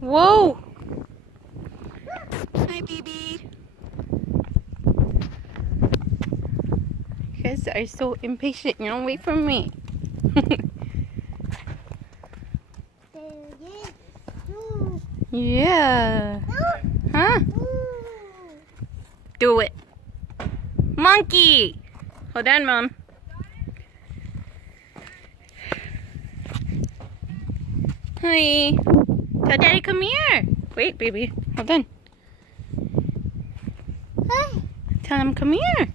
Whoa! Hi, baby. You guys are so impatient. You don't wait for me. Yeah. Huh? Do it. Monkey! Hold on, Mom. Hi. Tell Daddy, come here. Wait, baby. Hold on. Tell him, come here.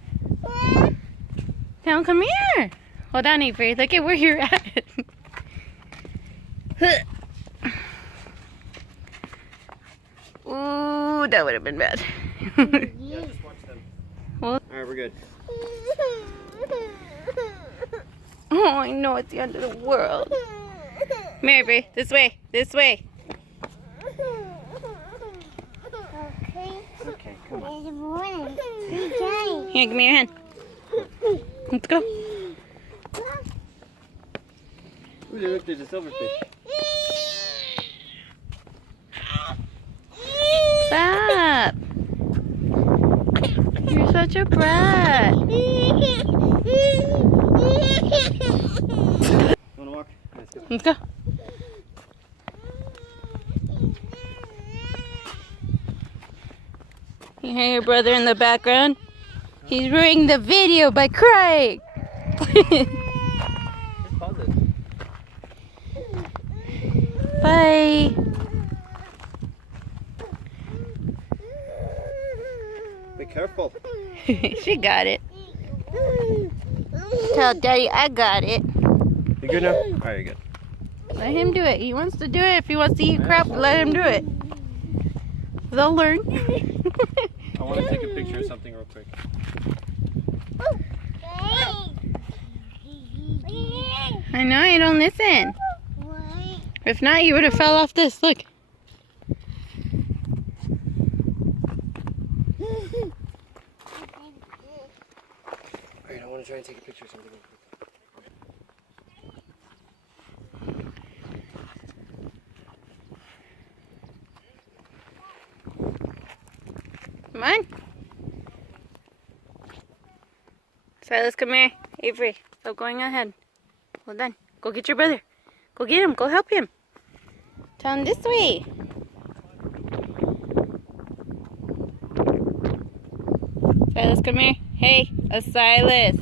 Tell him, come here. Hold on, Avery. Look at where you're at. Ooh, that would have been bad. Yeah, just watch them. Well, Alright, we're good. oh, I know it's the end of the world. Come here, Avery. This way. This way. Okay, come on. Here, give me your hand. Let's go. Ooh, look, there's a silverfish. Stop. You're such a brat. Wanna walk? Let's go. Let's go. You hear your brother in the background? He's ruining the video by crying. Just pause it. Bye. Be careful. She got it. Tell Daddy I got it. You good now? Alright, you're good. Let him do it. He wants to do it. If he wants to eat crap, let him do it. They'll learn. I want to take a picture of something real quick. I know, you don't listen. If not, you would have fell off this. Look. Alright, I want to try and take a picture of something real quick. Come on. Silas, come here. Avery, stop going ahead. Hold on. Go get your brother. Go get him. Go help him. Tell him this way. Silas, come here. Hey, a Silas.